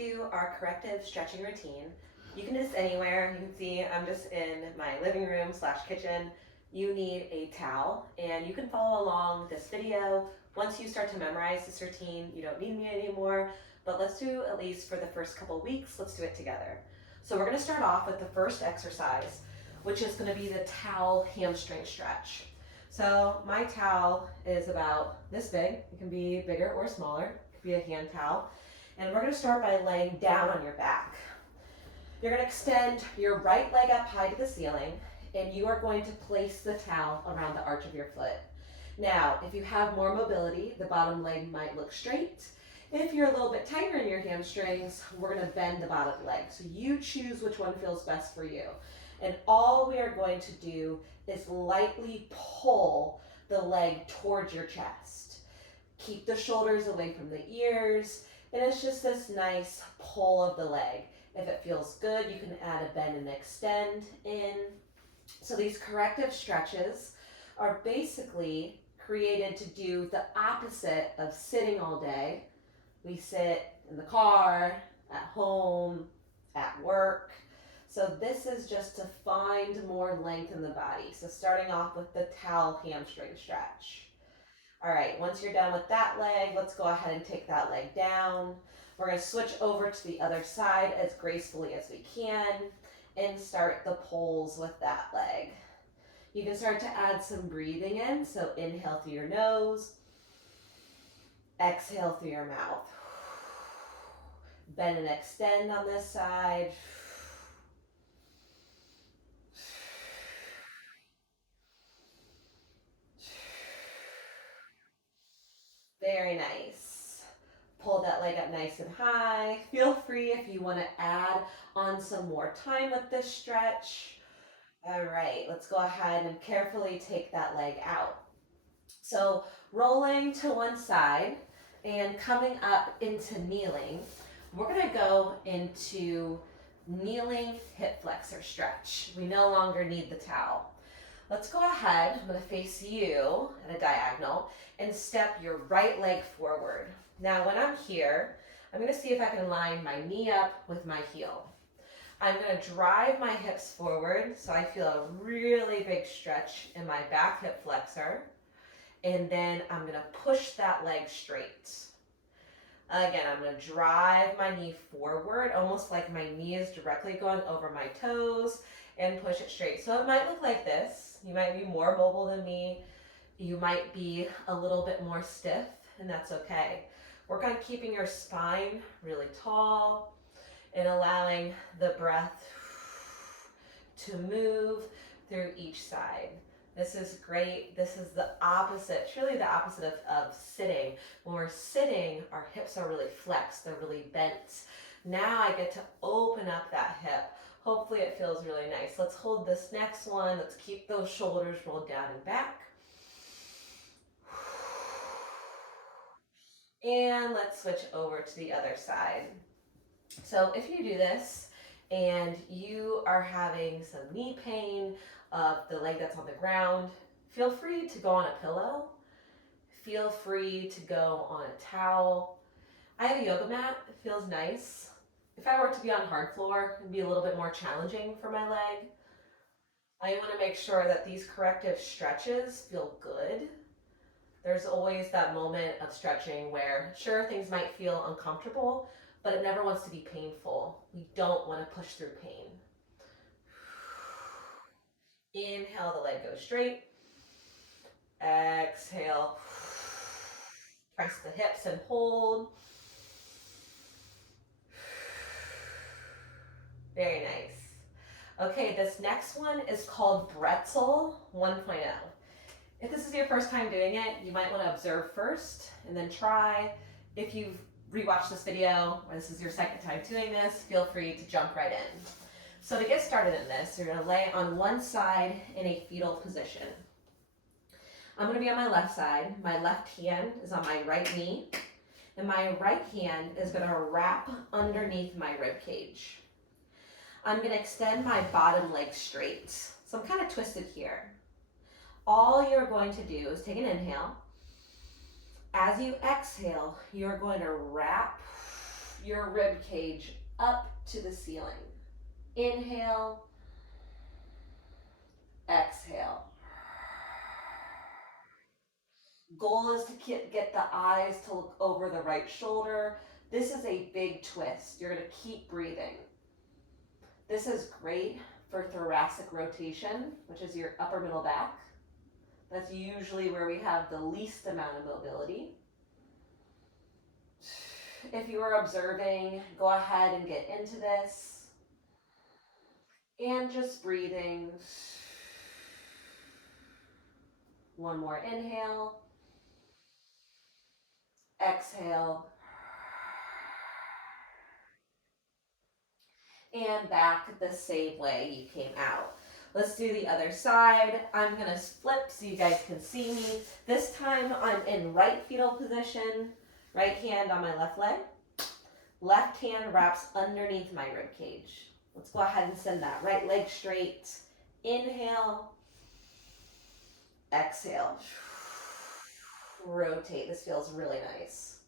do our corrective stretching routine. You can do this anywhere. You can see I'm just in my living room / kitchen. You need a towel and you can follow along this video. Once you start to memorize this routine, you don't need me anymore, but let's do at least for the first couple weeks, let's do it together. So we're gonna start off with the first exercise, which is gonna be the towel hamstring stretch. So my towel is about this big. It can be bigger or smaller. It could be a hand towel. And we're gonna start by laying down on your back. You're gonna extend your right leg up high to the ceiling, and you are going to place the towel around the arch of your foot. Now, if you have more mobility, the bottom leg might look straight. If you're a little bit tighter in your hamstrings, we're gonna bend the bottom leg. So you choose which one feels best for you. And all we are going to do is lightly pull the leg towards your chest. Keep the shoulders away from the ears, and it's just this nice pull of the leg. If it feels good, you can add a bend and extend in. So these corrective stretches are basically created to do the opposite of sitting all day. We sit in the car, at home, at work. So this is just to find more length in the body. So starting off with the towel hamstring stretch. All right, once you're done with that leg, let's go ahead and take that leg down. We're gonna switch over to the other side as gracefully as we can and start the pulls with that leg. You can start to add some breathing in, so inhale through your nose, exhale through your mouth. Bend and extend on this side. Very nice. Pull that leg up nice and high. Feel free if you want to add on some more time with this stretch. All right, let's go ahead and carefully take that leg out. So rolling to one side and coming up into kneeling, we're going to go into kneeling hip flexor stretch. We no longer need the towel. Let's go ahead, I'm gonna face you at a diagonal and step your right leg forward. Now when I'm here, I'm gonna see if I can line my knee up with my heel. I'm gonna drive my hips forward so I feel a really big stretch in my back hip flexor. And then I'm gonna push that leg straight. Again, I'm gonna drive my knee forward, almost like my knee is directly going over my toes, and push it straight. So it might look like this. You might be more mobile than me. You might be a little bit more stiff, and that's okay. Work on keeping your spine really tall and allowing the breath to move through each side. This is great. This is the opposite, it's really the opposite of sitting. When we're sitting, our hips are really flexed, they're really bent. Now I get to open up that hip. Hopefully it feels really nice. Let's hold this next one. Let's keep those shoulders rolled down and back. And let's switch over to the other side. So if you do this and you are having some knee pain of the leg that's on the ground, feel free to go on a pillow. Feel free to go on a towel. I have a yoga mat. It feels nice. If I were to be on hard floor, it'd be a little bit more challenging for my leg. I want to make sure that these corrective stretches feel good. There's always that moment of stretching where, sure, things might feel uncomfortable, but it never wants to be painful. We don't want to push through pain. Inhale, the leg goes straight. Exhale. Press the hips and hold. Very nice. Okay, this next one is called Bretzel 1.0. If this is your first time doing it, you might want to observe first and then try. If you've rewatched this video or this is your second time doing this, feel free to jump right in. So to get started in this, you're going to lay on one side in a fetal position. I'm going to be on my left side. My left hand is on my right knee, and my right hand is going to wrap underneath my rib cage. I'm going to extend my bottom leg straight. So I'm kind of twisted here. All you're going to do is take an inhale. As you exhale, you're going to wrap your rib cage up to the ceiling. Inhale, exhale. Goal is to get the eyes to look over the right shoulder. This is a big twist. You're going to keep breathing. This is great for thoracic rotation, which is your upper middle back. That's usually where we have the least amount of mobility. If you are observing, go ahead and get into this. And just breathing. One more inhale. Exhale. And back the same way you came out. Let's do the other side. I'm gonna flip so you guys can see me. This time I'm in right fetal position, right hand on my left leg. Left hand wraps underneath my rib cage. Let's go ahead and send that right leg straight. Inhale, exhale. Rotate, this feels really nice.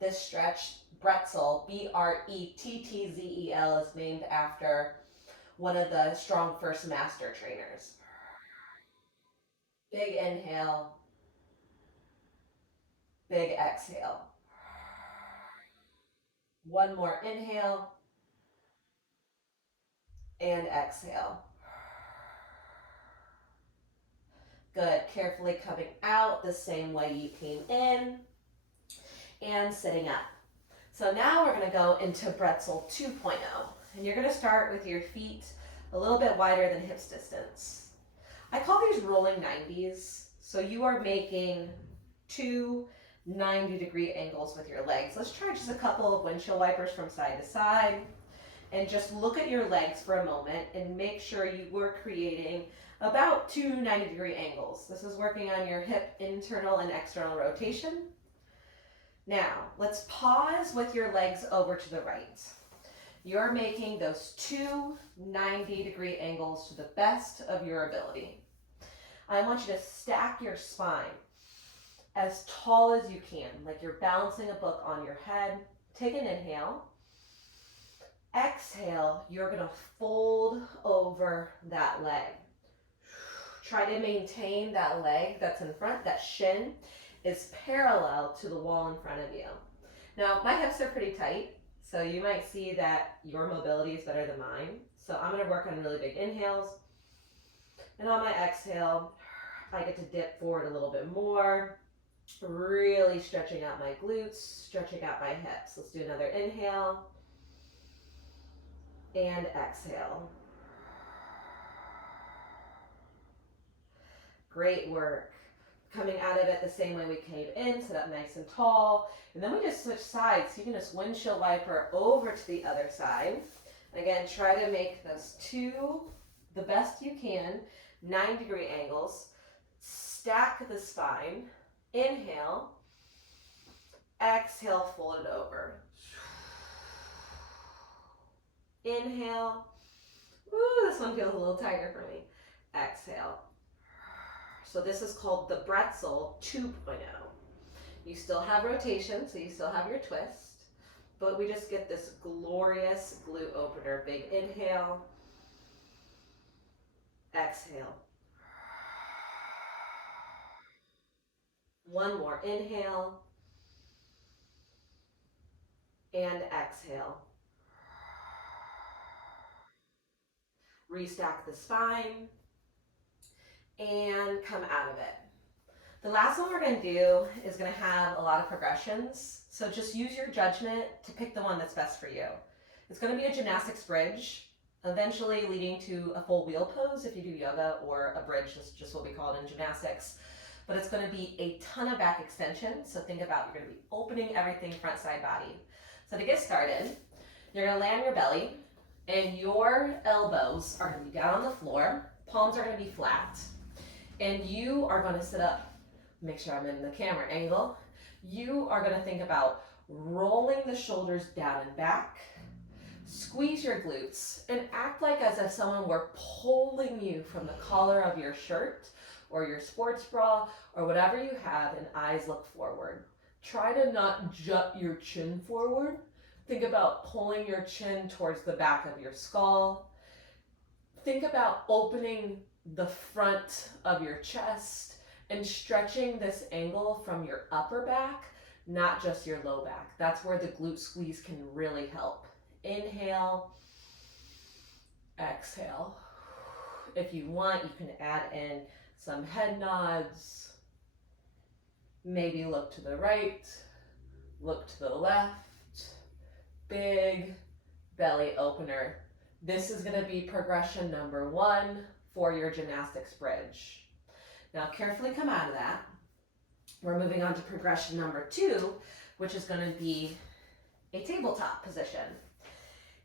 This stretch, Bretzel, Bretzel, is named after one of the Strong First Master trainers. Big inhale, big exhale. One more inhale and exhale. Good, carefully coming out the same way you came in and sitting up. So now we're gonna go into Bretzel 2.0, and you're gonna start with your feet a little bit wider than hips distance. I call these rolling 90s. So you are making two 90-degree angles with your legs. Let's try just a couple of windshield wipers from side to side, and just look at your legs for a moment and make sure you were creating about two 90-degree angles. This is working on your hip internal and external rotation. Now, let's pause with your legs over to the right. You're making those two 90-degree angles to the best of your ability. I want you to stack your spine as tall as you can, like you're balancing a book on your head. Take an inhale. Exhale, you're gonna fold over that leg. Try to maintain that leg that's in front, that shin is parallel to the wall in front of you. Now, my hips are pretty tight, so you might see that your mobility is better than mine. So I'm gonna work on really big inhales. And on my exhale, I get to dip forward a little bit more, really stretching out my glutes, stretching out my hips. Let's do another inhale and exhale. Great work. Coming out of it the same way we came in, sit up nice and tall. And then we just switch sides. So you can just windshield wiper over to the other side. And again, try to make those two, the best you can, 90-degree angles. Stack the spine. Inhale. Exhale, fold it over. Inhale. Ooh, this one feels a little tighter for me. Exhale. So this is called the Bretzel 2.0. You still have rotation, so you still have your twist, but we just get this glorious glute opener. Big inhale, exhale. One more inhale, and exhale. Restack the spine, and come out of it. The last one we're going to do is going to have a lot of progressions, so just use your judgment to pick the one that's best for you. It's going to be a gymnastics bridge, eventually leading to a full wheel pose if you do yoga, or a bridge, that's just what we call it in gymnastics. But it's going to be a ton of back extension, so think about you're going to be opening everything front side body. So to get started, you're going to lay on your belly, and your elbows are going to be down on the floor, palms are going to be flat. And you are going to sit up, make sure I'm in the camera angle. You are going to think about rolling the shoulders down and back, squeeze your glutes, and act like as if someone were pulling you from the collar of your shirt, or your sports bra or whatever you have, and eyes look forward. Try to not jut your chin forward. Think about pulling your chin towards the back of your skull. Think about opening the front of your chest and stretching this angle from your upper back, not just your low back. That's where the glute squeeze can really help. Inhale, exhale. If you want, you can add in some head nods. Maybe look to the right, look to the left. Big belly opener. This is going to be progression number 1 for your gymnastics bridge. Now carefully come out of that. We're moving on to progression number 2, which is going to be a tabletop position.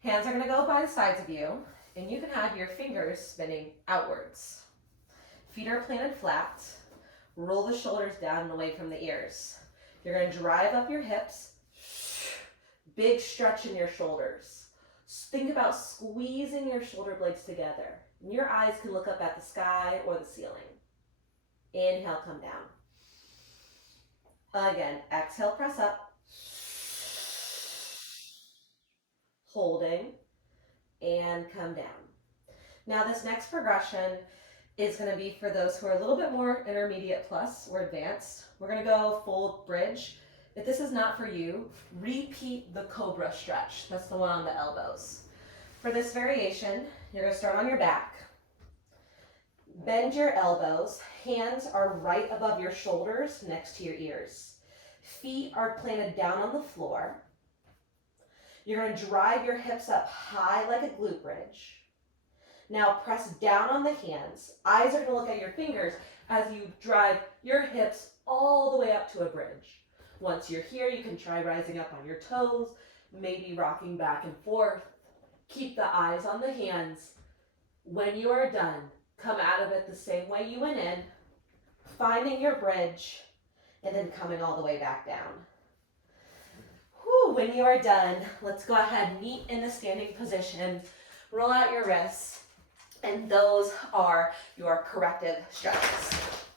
Hands are going to go by the sides of you, and you can have your fingers spinning outwards. Feet are planted flat. Roll the shoulders down and away from the ears. You're going to drive up your hips. Big stretch in your shoulders. Think about squeezing your shoulder blades together. And your eyes can look up at the sky or the ceiling. Inhale, come down. Again, exhale, press up. Holding, and come down. Now this next progression is going to be for those who are a little bit more intermediate plus or advanced. We're going to go full bridge. If this is not for you, repeat the cobra stretch. That's the one on the elbows. For this variation, you're going to start on your back. Bend your elbows. Hands are right above your shoulders next to your ears. Feet are planted down on the floor. You're going to drive your hips up high like a glute bridge. Now press down on the hands. Eyes are going to look at your fingers as you drive your hips all the way up to a bridge. Once you're here, you can try rising up on your toes, maybe rocking back and forth. Keep the eyes on the hands. When you are done, come out of it the same way you went in, finding your bridge, and then coming all the way back down. Whew, when you are done, let's go ahead, meet in a standing position, roll out your wrists, and those are your corrective stretches.